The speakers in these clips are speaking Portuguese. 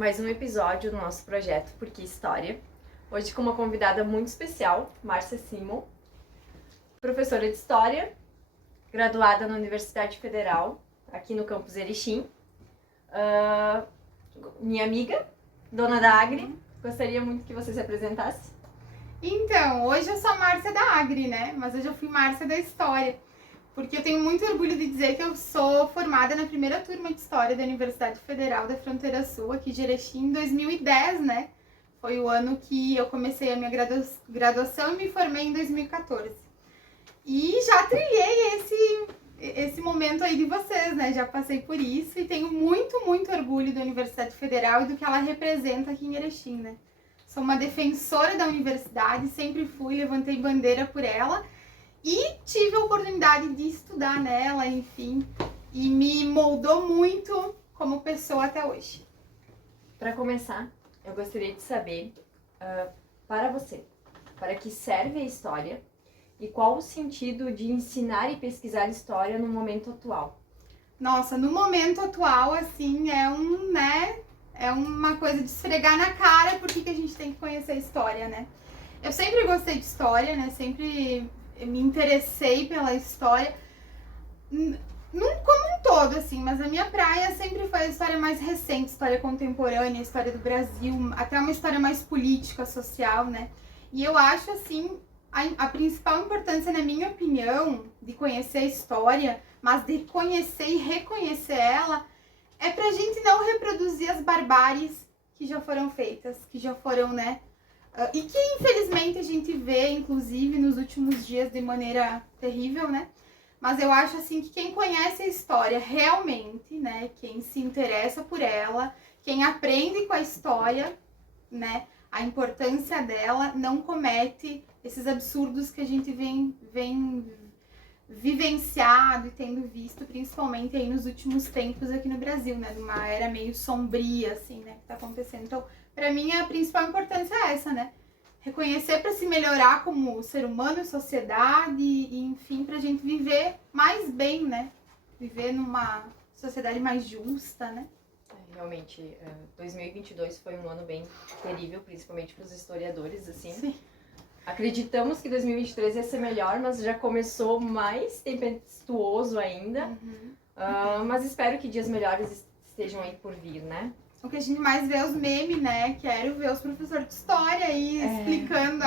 mais um episódio do nosso projeto Por Que História. Hoje com uma convidada muito especial, Márcia Simon, professora de História, graduada na Universidade Federal, aqui no campus Erechim. Minha amiga, dona da Agri, gostaria muito que você se apresentasse. Então, hoje eu sou a Márcia da Agri, né? Mas hoje eu fui Márcia da História, porque eu tenho muito orgulho de dizer que eu sou formada na primeira turma de História da Universidade Federal da Fronteira Sul, aqui de Erechim, em 2010, né? Foi o ano que eu comecei a minha graduação e me formei em 2014. E já trilhei esse momento aí de vocês, né? Já passei por isso e tenho muito orgulho da Universidade Federal e do que ela representa aqui em Erechim, né? Sou uma defensora da universidade, sempre fui, levantei bandeira por ela e tive a oportunidade de estudar nela, enfim, e me moldou muito como pessoa até hoje. Para começar, eu gostaria de saber, para você, para que serve a história e qual o sentido de ensinar e pesquisar história no momento atual? Nossa, no momento atual, assim, é uma coisa de esfregar na cara por que a gente tem que conhecer a história, né? Eu sempre gostei de história, né? Sempre me interessei pela história, como um todo, assim, mas a minha praia sempre foi a história mais recente, história contemporânea, a história do Brasil, até uma história mais política, social, né? E eu acho, assim, a principal importância, na minha opinião, de conhecer a história, mas de conhecer e reconhecer ela, é pra gente não reproduzir as barbáries que já foram feitas, que já foram, né? E que infelizmente a gente vê, inclusive, nos últimos dias de maneira terrível, né? Mas eu acho assim que quem conhece a história realmente, né? Quem se interessa por ela, quem aprende com a história, né? A importância dela, não comete esses absurdos que a gente vem vivenciado e tendo visto, principalmente aí nos últimos tempos aqui no Brasil, né? De uma era meio sombria, assim, né? Que tá acontecendo. Então, pra mim, a principal importância é essa, né? Reconhecer para se melhorar como ser humano, sociedade e, enfim, pra gente viver mais bem, né? Viver numa sociedade mais justa, né? Realmente, 2022 foi um ano bem terrível, principalmente para os historiadores, assim. Sim. Acreditamos que 2023 ia ser melhor, mas já começou mais tempestuoso ainda. Mas espero que dias melhores estejam aí por vir, né? O que a gente mais vê é os memes, né? Quero ver os professores de história aí explicando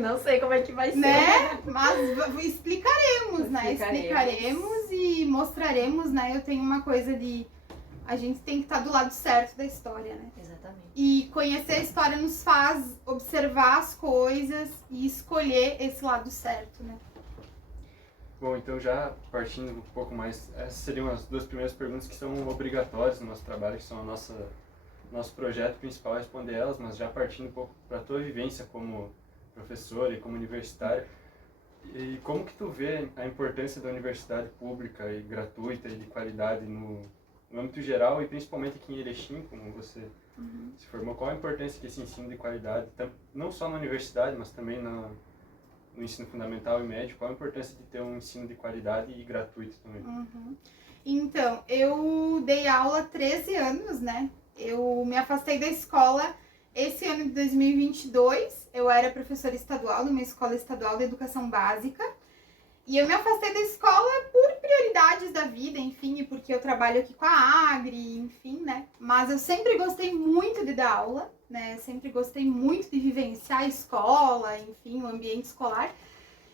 Não sei como é que vai ser. Né? Mas explicaremos, né? Explicaremos e mostraremos, né? Eu tenho uma coisa de... A gente tem que estar do lado certo da história, né? Exatamente. E conhecer a história nos faz observar as coisas e escolher esse lado certo, né? Bom, então já partindo um pouco mais, essas seriam as duas primeiras perguntas que são obrigatórias no nosso trabalho, que são nosso projeto principal, responder elas, mas já partindo um pouco para a tua vivência como professora e como universitária, e como que tu vê a importância da universidade pública e gratuita e de qualidade no âmbito geral e principalmente aqui em Erechim, como você se formou, qual a importância que esse ensino de qualidade, não só na universidade, mas também no ensino fundamental e médio, qual a importância de ter um ensino de qualidade e gratuito também? Então, eu dei aula há 13 anos, né? Eu me afastei da escola esse ano de 2022, eu era professora estadual numa escola estadual de educação básica, e eu me afastei da escola por prioridades da vida, enfim, e porque eu trabalho aqui com a Agri, enfim, né? Mas eu sempre gostei muito de dar aula, né? Sempre gostei muito de vivenciar a escola, enfim, o ambiente escolar.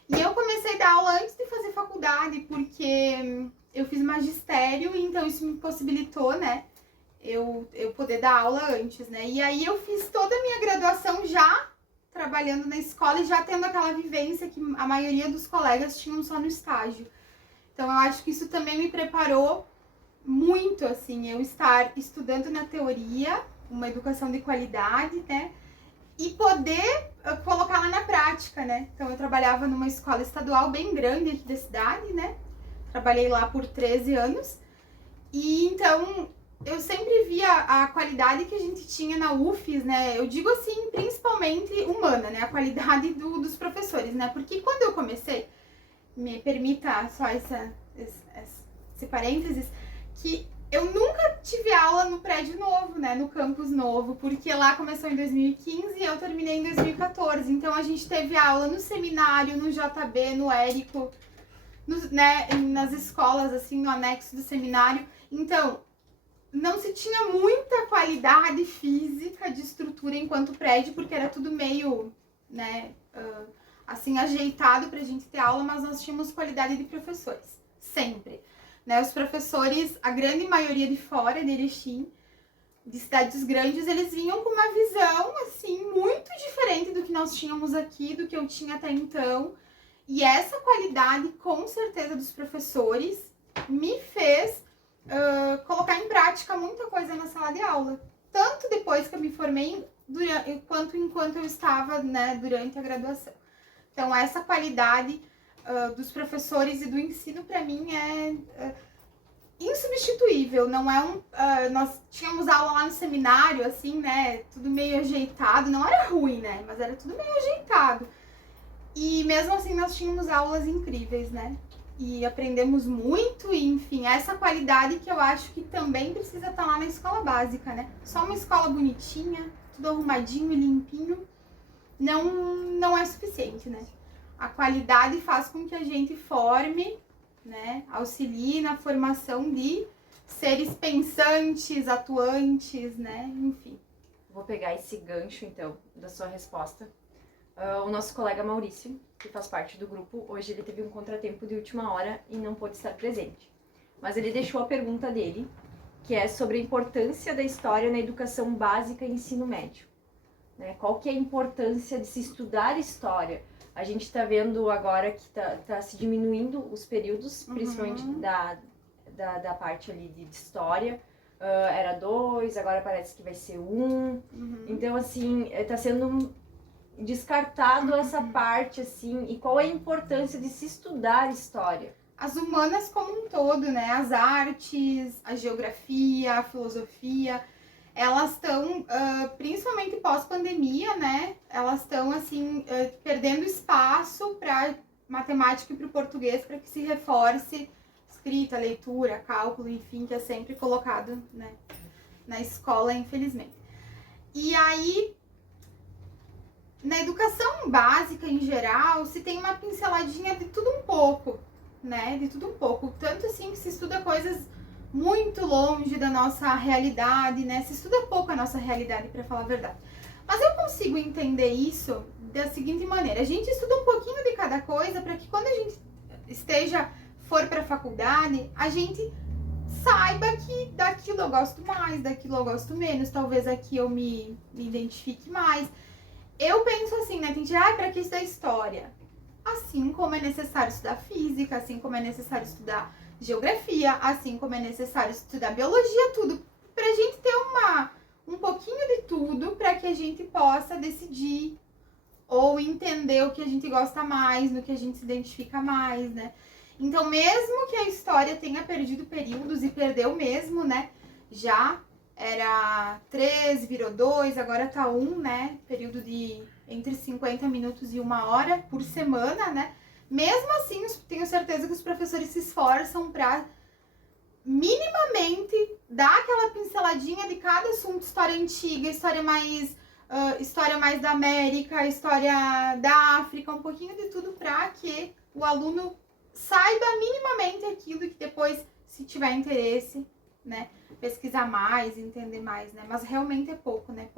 E eu comecei a dar aula antes de fazer faculdade, porque eu fiz magistério, então isso me possibilitou, né? Eu poder dar aula antes, né? E aí eu fiz toda a minha graduação já trabalhando na escola e já tendo aquela vivência que a maioria dos colegas tinham só no estágio. Então eu acho que isso também me preparou muito, assim, eu estar estudando na teoria, uma educação de qualidade, né? E poder colocá-la na prática, né? Então eu trabalhava numa escola estadual bem grande aqui da cidade, né? Trabalhei lá por 13 anos. E então eu sempre via a qualidade que a gente tinha na UFES, né? Eu digo assim, principalmente humana, né? A qualidade dos professores, né? Porque quando eu comecei, me permita só esse parênteses, que eu nunca tive aula no prédio novo, né, no campus novo, porque lá começou em 2015 e eu terminei em 2014. Então a gente teve aula no seminário, no JB, no Érico, né, nas escolas, assim, no anexo do seminário. Então, não se tinha muita qualidade física de estrutura enquanto prédio, porque era tudo meio, né, assim, ajeitado pra gente ter aula, mas nós tínhamos qualidade de professores, sempre. Né, os professores, a grande maioria de fora de Erechim, de cidades grandes, eles vinham com uma visão, assim, muito diferente do que nós tínhamos aqui, do que eu tinha até então. E essa qualidade, com certeza, dos professores me fez colocar em prática muita coisa na sala de aula. Tanto depois que eu me formei, quanto enquanto eu estava, né, durante a graduação. Então, essa qualidade dos professores e do ensino, para mim, é insubstituível. Não é nós tínhamos aula lá no seminário, assim, né, tudo meio ajeitado. Não era ruim, né, mas era tudo meio ajeitado. E mesmo assim, nós tínhamos aulas incríveis, né? E aprendemos muito, e enfim, essa qualidade que eu acho que também precisa estar lá na escola básica, né? Só uma escola bonitinha, tudo arrumadinho e limpinho, não é suficiente, né? A qualidade faz com que a gente forme, né? Auxilie na formação de seres pensantes, atuantes, né? Enfim. Vou pegar esse gancho, então, da sua resposta. O nosso colega Maurício, que faz parte do grupo, hoje ele teve um contratempo de última hora e não pôde estar presente. Mas ele deixou a pergunta dele, que é sobre a importância da história na educação básica e ensino médio. Né? Qual que é a importância de se estudar história? A gente está vendo agora que tá se diminuindo os períodos, principalmente da parte ali de história. Era 2, agora parece que vai ser 1. Então, assim, está sendo descartado essa parte, assim, e qual é a importância de se estudar história? As humanas como um todo, né? As artes, a geografia, a filosofia, elas estão, principalmente pós-pandemia, né? Elas estão, assim, perdendo espaço para matemática e para o português, para que se reforce escrita, leitura, cálculo, enfim, que é sempre colocado, né, na escola, infelizmente. E aí, na educação básica, em geral, se tem uma pinceladinha de tudo um pouco, né? De tudo um pouco. Tanto assim que se estuda coisas muito longe da nossa realidade, né? Se estuda pouco a nossa realidade, para falar a verdade. Mas eu consigo entender isso da seguinte maneira. A gente estuda um pouquinho de cada coisa para que quando a gente for para a faculdade, a gente saiba que daquilo eu gosto mais, daquilo eu gosto menos. Talvez aqui eu me identifique mais. Eu penso assim, né? Tem gente, pra que estudar história? Assim como é necessário estudar física, assim como é necessário estudar geografia, assim como é necessário estudar biologia, tudo. Pra gente ter um pouquinho de tudo pra que a gente possa decidir ou entender o que a gente gosta mais, no que a gente se identifica mais, né? Então, mesmo que a história tenha perdido períodos e perdeu mesmo, né? Já era 3, virou 2, agora tá 1, né? Período de entre 50 minutos e 1 hora por semana, né? Mesmo assim, tenho certeza que os professores se esforçam para minimamente dar aquela pinceladinha de cada assunto, história antiga, história mais da América, história da África, um pouquinho de tudo para que o aluno saiba minimamente aquilo e que depois, se tiver interesse, né, pesquisar mais, entender mais, né? Mas realmente é pouco, né?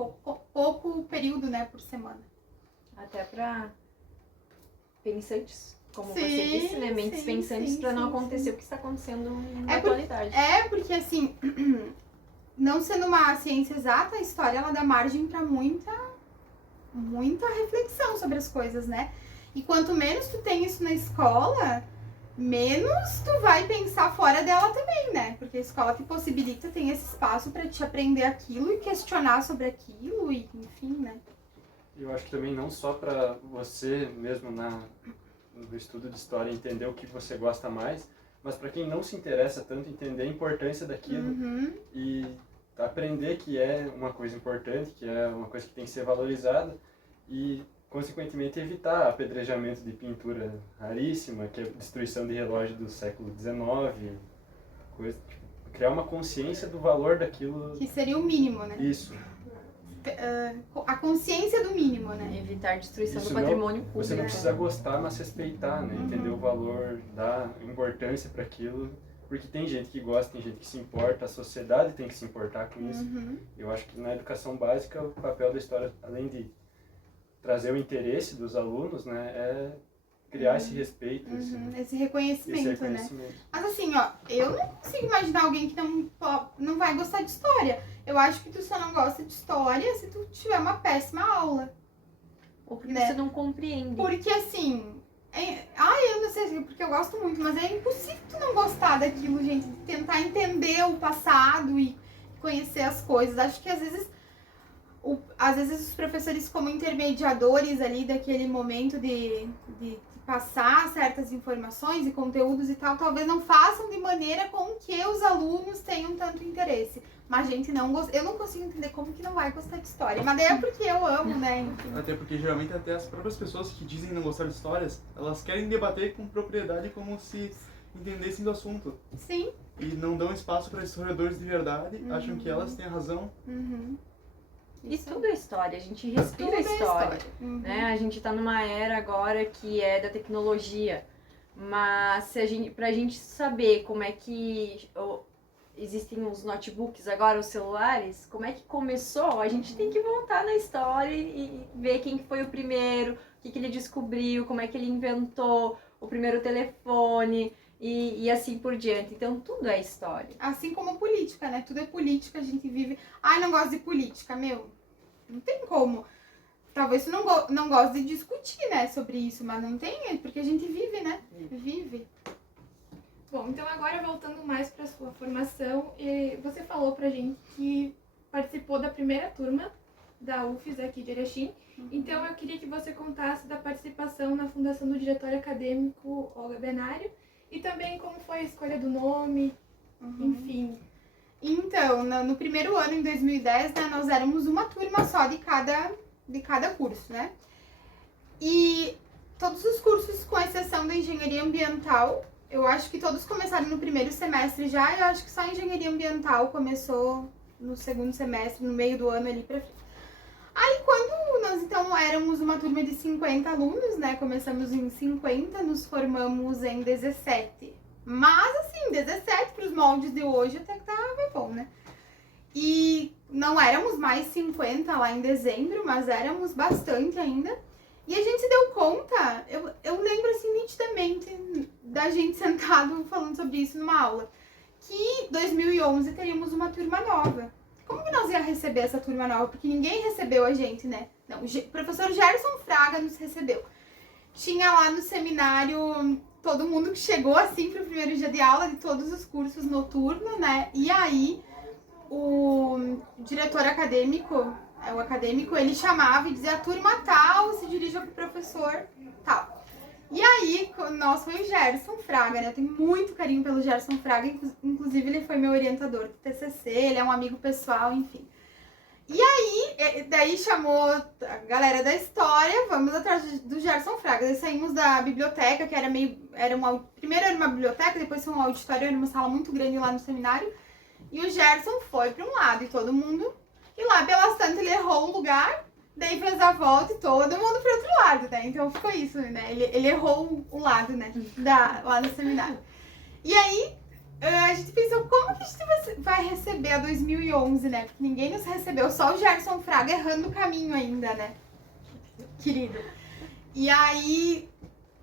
Pouco período, né, por semana. Até para pensantes, como Sim, você disse, né? Mentes sim, pensantes, para não acontecer sim. o que está acontecendo na atualidade. Porque assim, não sendo uma ciência exata, a história ela dá margem para muita reflexão sobre as coisas, né? E quanto menos tu tem isso na escola, menos tu vai pensar fora dela também, né? Porque a escola te possibilita, tem esse espaço para te aprender aquilo e questionar sobre aquilo, e enfim, né? Eu acho que também não só para você mesmo no estudo de história entender o que você gosta mais, mas para quem não se interessa tanto entender a importância daquilo e aprender que é uma coisa importante, que é uma coisa que tem que ser valorizada e consequentemente evitar apedrejamento de pintura raríssima, que é destruição de relógio do século XIX, coisa, tipo, criar uma consciência do valor daquilo. Que seria o mínimo, né? Isso. A consciência do mínimo, né? Evitar destruição Isso do não- patrimônio público. Você não precisa gostar, mas respeitar, né? Uhum. Entender o valor, dar importância para aquilo. Porque tem gente que gosta, tem gente que se importa, a sociedade tem que se importar com isso. Uhum. Eu acho que na educação básica o papel da história, além de trazer o interesse dos alunos, né, é criar esse respeito, Esse esse reconhecimento, né? reconhecimento. Mas assim, ó, eu não consigo imaginar alguém que não vai gostar de história. Eu acho que tu só não gosta de história se tu tiver uma péssima aula. Ou porque né? você não compreende. Porque assim, eu não sei porque eu gosto muito, mas é impossível tu não gostar daquilo, gente. Tentar entender o passado e conhecer as coisas. Acho que às vezes os professores, como intermediadores ali daquele momento de passar certas informações e conteúdos e tal, talvez não façam de maneira com que os alunos tenham tanto interesse. Mas, gente, eu não consigo entender como que não vai gostar de história. Mas daí é porque eu amo, né? Enfim. Até porque geralmente até as próprias pessoas que dizem não gostar de histórias, elas querem debater com propriedade como se entendessem do assunto. Sim. E não dão espaço para historiadores de verdade, acham que elas têm a razão. Uhum. E tudo é história, a gente respira Tudo a é história. Uhum. Né? A gente tá numa era agora que é da tecnologia, mas pra gente saber como é que existem os notebooks agora, os celulares, como é que começou, a gente tem que voltar na história e ver quem foi o primeiro, o que ele descobriu, como é que ele inventou o primeiro telefone e assim por diante. Então tudo é história. Assim como política, né? Tudo é política, a gente vive... Ai, não gosto de política, meu. Não tem como. Talvez tu não goste de discutir, né, sobre isso, mas não tem, porque a gente vive, né? Vive. Bom, então agora voltando mais para sua formação, você falou pra gente que participou da primeira turma da UFES aqui de Erechim. Então eu queria que você contasse da participação na fundação do Diretório Acadêmico Olga Benário e também como foi a escolha do nome, enfim. Então, no primeiro ano, em 2010, né, nós éramos uma turma só de cada curso, né? E todos os cursos, com exceção da engenharia ambiental, eu acho que todos começaram no primeiro semestre já, e eu acho que só a engenharia ambiental começou no segundo semestre, no meio do ano ali pra frente. Aí quando nós então éramos uma turma de 50 alunos, né, começamos em 50, nos formamos em 17. Mas assim, 17 para os moldes de hoje até que tava bom, né? E não éramos mais 50 lá em dezembro, mas éramos bastante ainda. E a gente se deu conta, eu lembro assim nitidamente da gente sentado falando sobre isso numa aula, que em 2011 teríamos uma turma nova. Como que nós ia receber essa turma nova? Porque ninguém recebeu a gente, né? Não, o professor Gerson Fraga nos recebeu. Tinha lá no seminário todo mundo que chegou assim pro primeiro dia de aula de todos os cursos noturnos, né? E aí o diretor acadêmico, ele chamava e dizia: a turma tal se dirige pro professor tal. E aí, nossa, foi o Gerson Fraga, né? Eu tenho muito carinho pelo Gerson Fraga, inclusive ele foi meu orientador do TCC, ele é um amigo pessoal, enfim. E aí, daí chamou a galera da história, vamos atrás do Gerson Fraga. Daí saímos da biblioteca, que primeiro era uma biblioteca, depois foi um auditório, era uma sala muito grande lá no seminário. E o Gerson foi para um lado e todo mundo... E lá, pelas tantas, ele errou o lugar, daí fez a volta e todo mundo pro outro lado, né? Então ficou isso, né? Ele errou o lado, né? Lá no seminário. E aí, a gente pensou, como que a gente vai receber a 2011, né? Porque ninguém nos recebeu, só o Gerson Fraga errando o caminho ainda, né? Querido. E aí,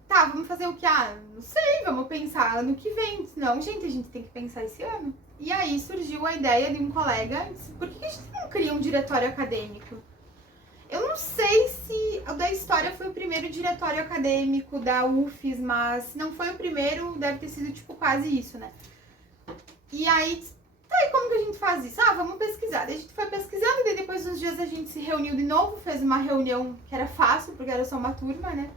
tá, vamos fazer o que? Ah, não sei, vamos pensar ano que vem. Não, gente, a gente tem que pensar esse ano. E aí surgiu a ideia de um colega, disse, por que a gente não cria um diretório acadêmico? Eu não sei se o da história foi o primeiro diretório acadêmico da UFES, mas se não foi o primeiro, deve ter sido tipo quase isso, né? E aí, tá, e como que a gente faz isso? Ah, vamos pesquisar. Daí a gente foi pesquisando, e depois uns dias a gente se reuniu de novo, fez uma reunião que era fácil, porque era só uma turma, né?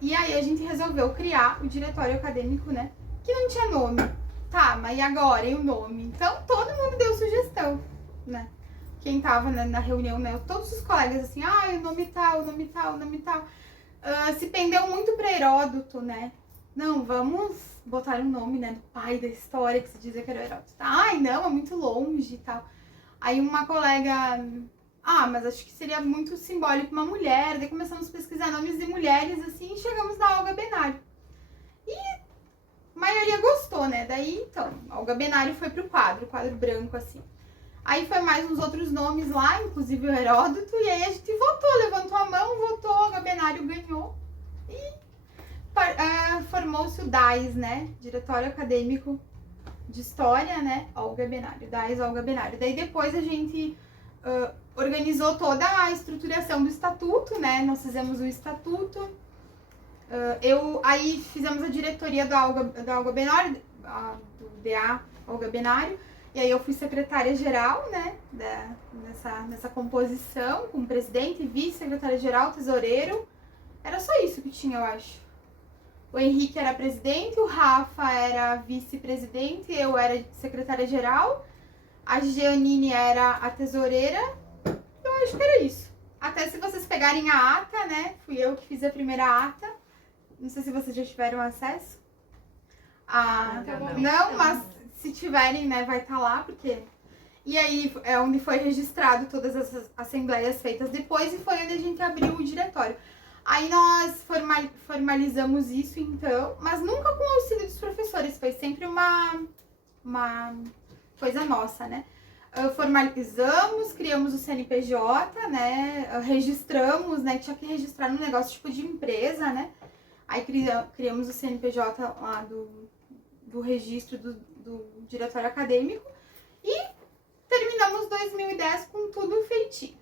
E aí a gente resolveu criar o diretório acadêmico, né? Que não tinha nome. Tá, mas e agora? E o nome? Então todo mundo deu sugestão, né? Quem tava na reunião, né? Todos os colegas assim, o nome tal, o nome tal, o nome tal. Se pendeu muito pra Heródoto, né? não, vamos botar um nome, né, do pai da história, que se dizia que era o Heródoto. Ai, não, é muito longe e tal. Aí uma colega, mas acho que seria muito simbólico uma mulher. Daí começamos a pesquisar nomes de mulheres, assim, e chegamos na Olga Benário. E a maioria gostou, né? Daí, então, a Olga Benário foi pro quadro branco, assim. Aí foi mais uns outros nomes lá, inclusive o Heródoto, e aí a gente votou, levantou a mão, votou, a Olga Benário ganhou. E formou-se o DAIS, né? Diretório Acadêmico de História, né? Olga Benário, DAIS Olga Benário. Daí depois a gente organizou toda a estruturação do estatuto, né? Nós fizemos o estatuto. Aí fizemos a diretoria da Olga Benário, do DA Olga Benário. E aí eu fui secretária-geral, né, nessa composição, com presidente, vice-secretária-geral, tesoureiro. Era só isso que tinha, eu acho. O Henrique era presidente, o Rafa era vice-presidente, eu era secretária-geral, a Giannini era a tesoureira. Eu acho que era isso. Até se vocês pegarem a ata, né, fui eu que fiz a primeira ata. Não sei se vocês já tiveram acesso. Não, mas se tiverem, né, vai estar lá, porque... E aí é onde foi registrado todas essas assembleias feitas depois e foi onde a gente abriu o diretório. Aí nós formalizamos isso, então, mas nunca com o auxílio dos professores, foi sempre uma coisa nossa, né? Formalizamos, criamos o CNPJ, né? Registramos, né? Tinha que registrar num negócio tipo de empresa, né? Aí criamos o CNPJ lá do registro do diretório acadêmico e terminamos 2010 com tudo feitinho.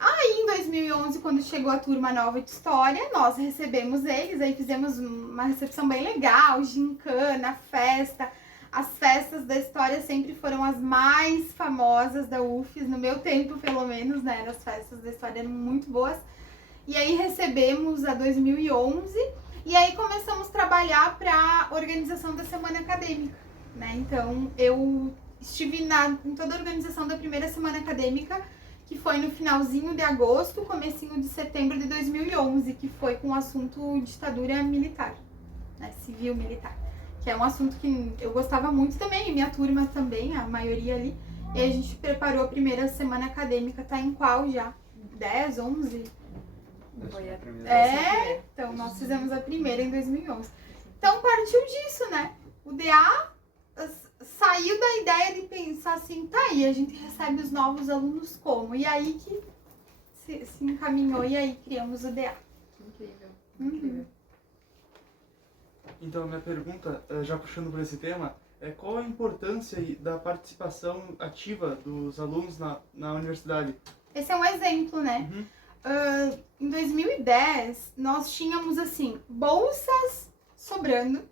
Aí em 2011, quando chegou a turma nova de história, nós recebemos eles, aí fizemos uma recepção bem legal, gincana, festa. As festas da história sempre foram as mais famosas da UFES, no meu tempo pelo menos, né? As festas da história eram muito boas. E aí recebemos a 2011 e aí começamos a trabalhar para a organização da semana acadêmica, né? Então eu estive em toda a organização da primeira semana acadêmica, que foi no finalzinho de agosto, comecinho de setembro de 2011, que foi com o assunto ditadura militar, né? Civil militar, que é um assunto que eu gostava muito também, e minha turma também, a maioria ali. E a gente preparou a primeira semana acadêmica, tá em qual já? 10, 11? Foi a primeira. Então nós fizemos a primeira em 2011. Então partiu disso, né? O DA saiu da ideia de pensar assim, tá aí, a gente recebe os novos alunos como? E aí que se encaminhou e aí criamos o DA. Incrível, Uhum. Então, minha pergunta, já puxando por esse tema, é qual a importância da participação ativa dos alunos na universidade? Esse é um exemplo, né? Uhum. Em 2010, nós tínhamos, assim, bolsas sobrando.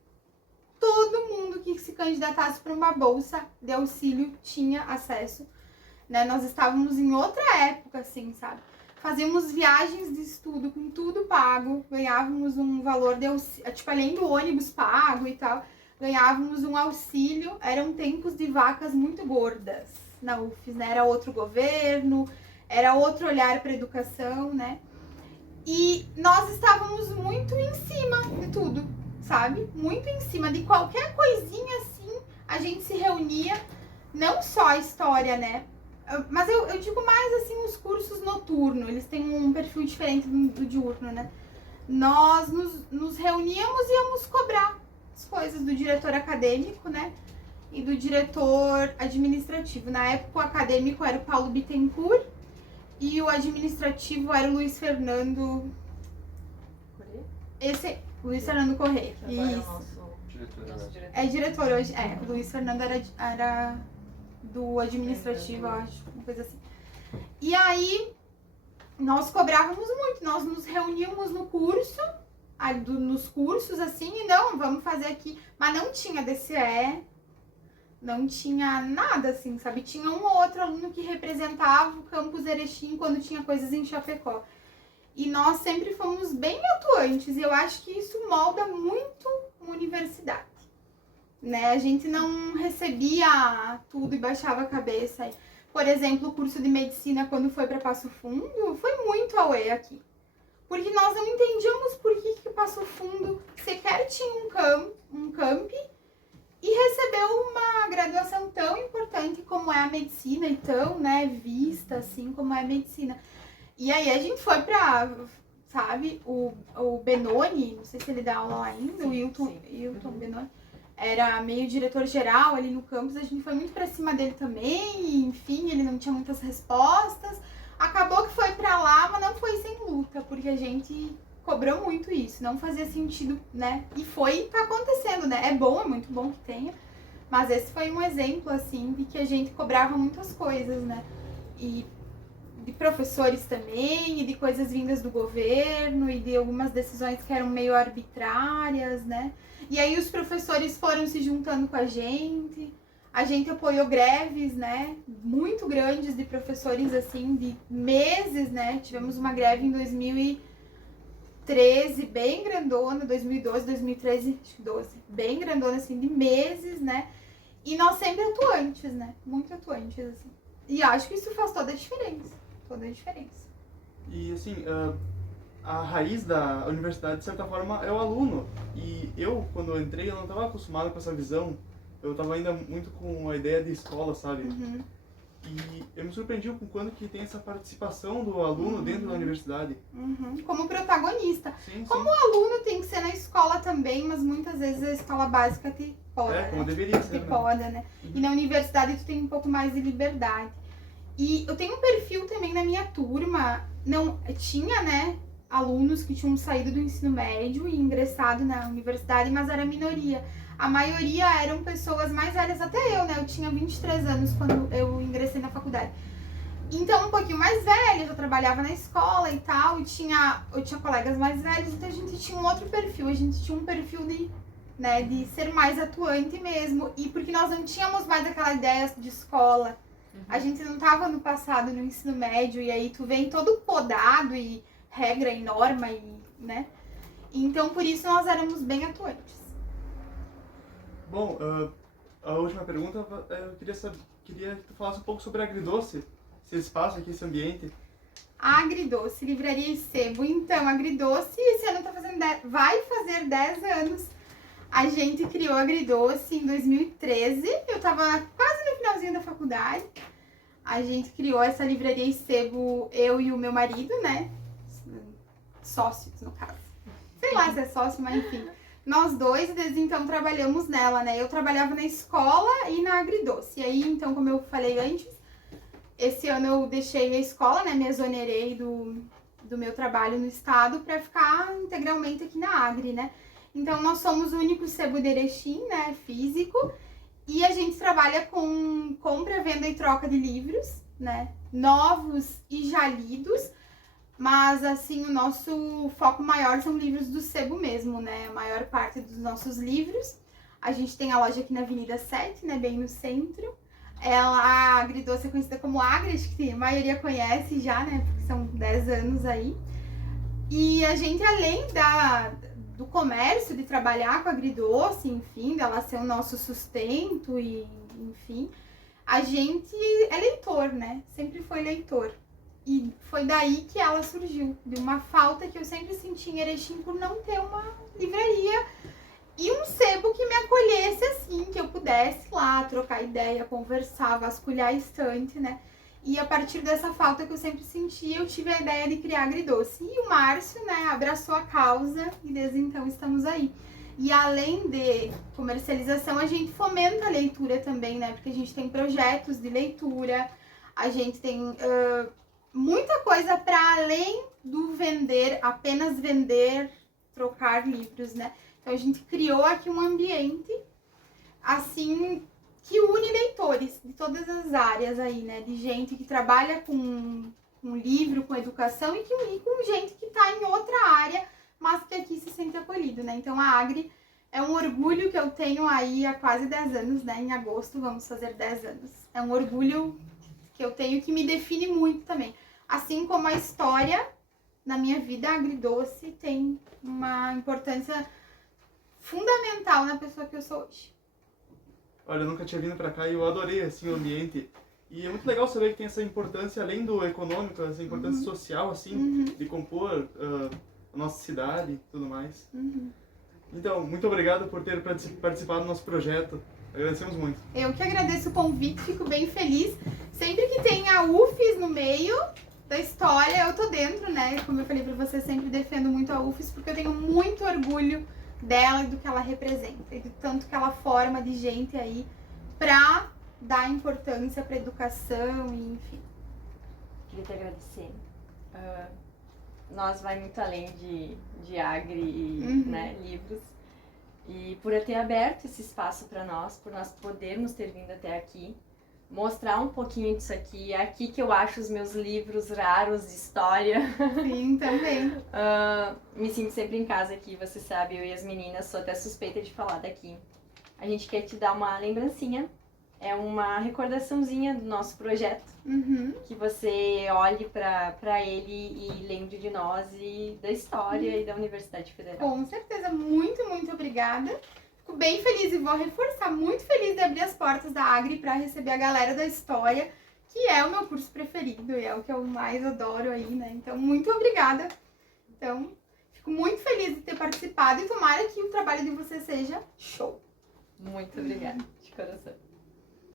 Todo mundo que se candidatasse para uma bolsa de auxílio tinha acesso, né? Nós estávamos em outra época, assim, sabe? Fazíamos viagens de estudo com tudo pago, ganhávamos um valor de auxílio, tipo, além do ônibus pago e tal, ganhávamos um auxílio. Eram tempos de vacas muito gordas na UFES, né? Era outro governo, era outro olhar para a educação, né? E nós estávamos muito em cima de tudo, sabe? Muito em cima de qualquer coisinha assim, a gente se reunia, não só a história, né? Mas eu digo mais assim, os cursos noturnos, eles têm um perfil diferente do diurno, né? Nós nos reuníamos e íamos cobrar as coisas do diretor acadêmico, né? E do diretor administrativo. Na época o acadêmico era o Paulo Bittencourt e o administrativo era o Luiz Fernando... Luiz Fernando Correia. Agora é o Isso. nosso diretor. É diretor hoje. O Luiz Fernando era do administrativo, eu acho, uma coisa assim. E aí, nós cobrávamos muito, nós nos reuníamos no curso, nos cursos, assim, e não, vamos fazer aqui. Mas não tinha DCE, não tinha nada, assim, sabe? Tinha um ou outro aluno que representava o campus Erechim quando tinha coisas em Chapecó. E nós sempre fomos bem atuantes, e eu acho que isso molda muito uma universidade, né? A gente não recebia tudo e baixava a cabeça. Por exemplo, o curso de medicina, quando foi para Passo Fundo, foi muito auê aqui. Porque nós não entendíamos por que Passo Fundo sequer tinha um um camp e recebeu uma graduação tão importante como é a medicina e tão, né, vista assim como é a medicina. E aí a gente foi pra, sabe, o Benoni, não sei se ele dá aula lá ainda, o Hilton Benoni, era meio diretor-geral ali no campus, a gente foi muito pra cima dele também, e, enfim, ele não tinha muitas respostas. Acabou que foi pra lá, mas não foi sem luta, porque a gente cobrou muito isso, não fazia sentido, né? E tá acontecendo, né? É bom, é muito bom que tenha, mas esse foi um exemplo, assim, de que a gente cobrava muitas coisas, né? E de professores também, e de coisas vindas do governo, e de algumas decisões que eram meio arbitrárias, né? E aí os professores foram se juntando com a gente apoiou greves, né, muito grandes de professores, assim, de meses, né, tivemos uma greve em 2013, bem grandona, 2012, 2013, acho que 12, bem grandona, assim, de meses, né, e nós sempre atuantes, né, muito atuantes, assim. E acho que isso faz toda a diferença, toda a diferença. E, assim, a raiz da universidade, de certa forma, é o aluno. E eu, quando eu entrei, eu não estava acostumado com essa visão. Eu estava ainda muito com a ideia de escola, sabe? Uhum. E eu me surpreendi com quando que tem essa participação do aluno dentro da universidade. Uhum. Como protagonista. Sim, Como sim. o aluno tem que ser na escola também, mas muitas vezes a escola básica te poda, Como né? deveria ser, Te né? poda, né? E na universidade tu tem um pouco mais de liberdade. E eu tenho um perfil também na minha turma, não tinha, né, alunos que tinham saído do ensino médio e ingressado na universidade, mas era a minoria. A maioria eram pessoas mais velhas, até eu, né? Eu tinha 23 anos quando eu ingressei na faculdade. Então, um pouquinho mais velha, já trabalhava na escola e tal, e eu tinha colegas mais velhos, então a gente tinha um outro perfil, a gente tinha um perfil de, né, de ser mais atuante mesmo, e porque nós não tínhamos mais aquela ideia de escola, a gente não tava no passado, no ensino médio, e aí tu vem todo podado, e regra, e norma, e, né, então por isso nós éramos bem atuantes. Bom, a última pergunta, eu queria que tu falasse um pouco sobre a Agridoce, esse espaço aqui, esse ambiente. Agridoce, livraria e sebo. Então, Agridoce, esse ano vai fazer 10 anos. A gente criou a Agridoce em 2013, eu tava quase no finalzinho da faculdade. A gente criou essa livraria e sebo, eu e o meu marido, né? Sócios, no caso. Sei lá se é sócio, mas enfim. Nós dois, desde então, trabalhamos nela, né? Eu trabalhava na escola e na Agridoce. E aí, então, como eu falei antes, esse ano eu deixei a escola, né? Me exonerei do meu trabalho no estado para ficar integralmente aqui na Agri, né? Então, nós somos o único sebo de Erechim, né? Físico. E a gente trabalha com compra, venda e troca de livros, né? Novos e já lidos. Mas, assim, o nosso foco maior são livros do sebo mesmo, né? A maior parte dos nossos livros. A gente tem a loja aqui na Avenida 7, né? Bem no centro. A Agridoce é conhecida como Agri, acho que a maioria conhece já, né? Porque são 10 anos aí. E a gente, além do comércio, de trabalhar com a Agridoce, enfim, dela ser o nosso sustento e, enfim, a gente é leitor, né? Sempre foi leitor. E foi daí que ela surgiu, de uma falta que eu sempre senti em Erechim por não ter uma livraria e um sebo que me acolhesse assim, que eu pudesse ir lá trocar ideia, conversar, vasculhar a estante, né? E a partir dessa falta que eu sempre senti, eu tive a ideia de criar a Agridoce. E o Márcio, né, abraçou a causa e desde então estamos aí. E além de comercialização, a gente fomenta a leitura também, né? Porque a gente tem projetos de leitura, a gente tem muita coisa para além do vender, apenas vender, trocar livros, né? Então a gente criou aqui um ambiente, assim, que une leitores de todas as áreas aí, né? De gente que trabalha com livro, com educação e com gente que tá em outra área, mas que aqui se sente acolhido, né? Então a Agri é um orgulho que eu tenho aí há quase 10 anos, né? Em agosto vamos fazer 10 anos. É um orgulho que eu tenho que me define muito também. Assim como a história na minha vida, a Agridoce tem uma importância fundamental na pessoa que eu sou hoje. Olha, eu nunca tinha vindo pra cá e eu adorei, assim, o ambiente. E é muito legal saber que tem essa importância, além do econômico, essa importância social, assim, de compor a nossa cidade e tudo mais. Então, muito obrigado por ter participado do nosso projeto. Agradecemos muito. Eu que agradeço o convite, fico bem feliz. Sempre que tem a UFES no meio da história, eu tô dentro, né? Como eu falei pra você, sempre defendo muito a UFES, porque eu tenho muito orgulho dela e do que ela representa, e do tanto que ela forma de gente aí pra dar importância pra educação e enfim. Queria te agradecer. Nós vai muito além de agri e né, livros. E por ter aberto esse espaço para nós, por nós podermos ter vindo até aqui, mostrar um pouquinho disso aqui. É aqui que eu acho os meus livros raros de história. Sim, também. Me sinto sempre em casa aqui, você sabe, eu e as meninas, sou até suspeita de falar daqui. A gente quer te dar uma lembrancinha, é uma recordaçãozinha do nosso projeto, que você olhe para ele e lembre de nós e da história e da Universidade Federal. Com certeza, muito, muito obrigada. Fico bem feliz e vou reforçar, muito feliz de abrir as portas da Agri para receber a galera da história, que é o meu curso preferido e é o que eu mais adoro aí, né? Então, muito obrigada. Então, fico muito feliz de ter participado e tomara que o trabalho de você seja show. Muito obrigada, de coração.